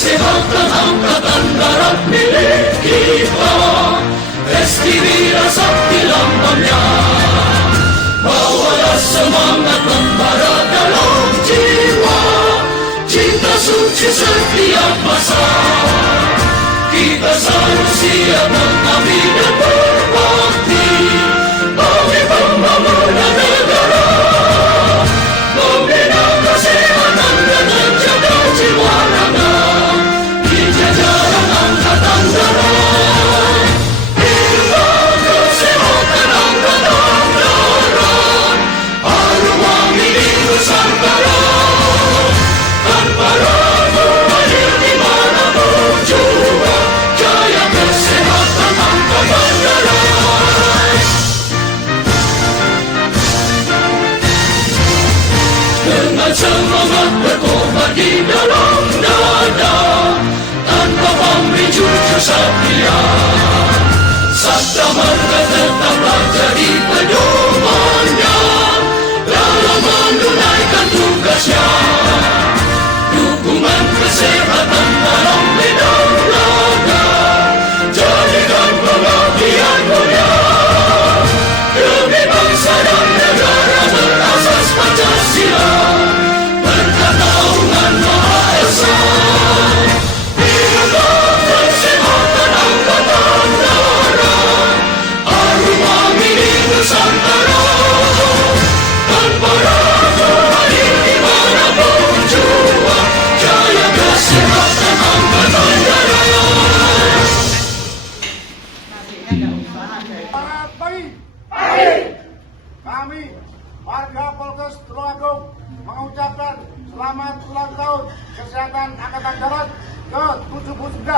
kesehatan angkatan darat milik kita, Estivira sakti lambangnya. Bawalah semangat membara dalam jiwa, cinta suci setiap masa. Kita selalu siap mengabdi dan berbakti bagi pembangunan negara, membina kesehatan dan menjaga jiwa raga di jajaran angkatan darat. Bina kesehatan angkatan darat, arwah milik Nusantara. Tanpa ragu hadir di manapun jua, jaya kesehatan angkatan darat. Dengan semangat berkobar di dalam dada, tanpa pamrih jujur setia, Sabda Marga tetaplah jadi pedomannya dalam menunaikan tugasnya. Dukungan kesehatan dalam bidang raga, jadikan pengabdian mulia demi bangsa dan negara berasas Pancasila, berkataungan Maha Esa. Bina kesehatan angkatan darat, arwah milik Nusantara. Tanpa ragu hadir di manapun jua, jaya kesehatan angkatan darat. Selamat pagi. Kami warga Polres Tulungagung mengucapkan selamat ulang tahun kesehatan Angkatan Darat ke-79.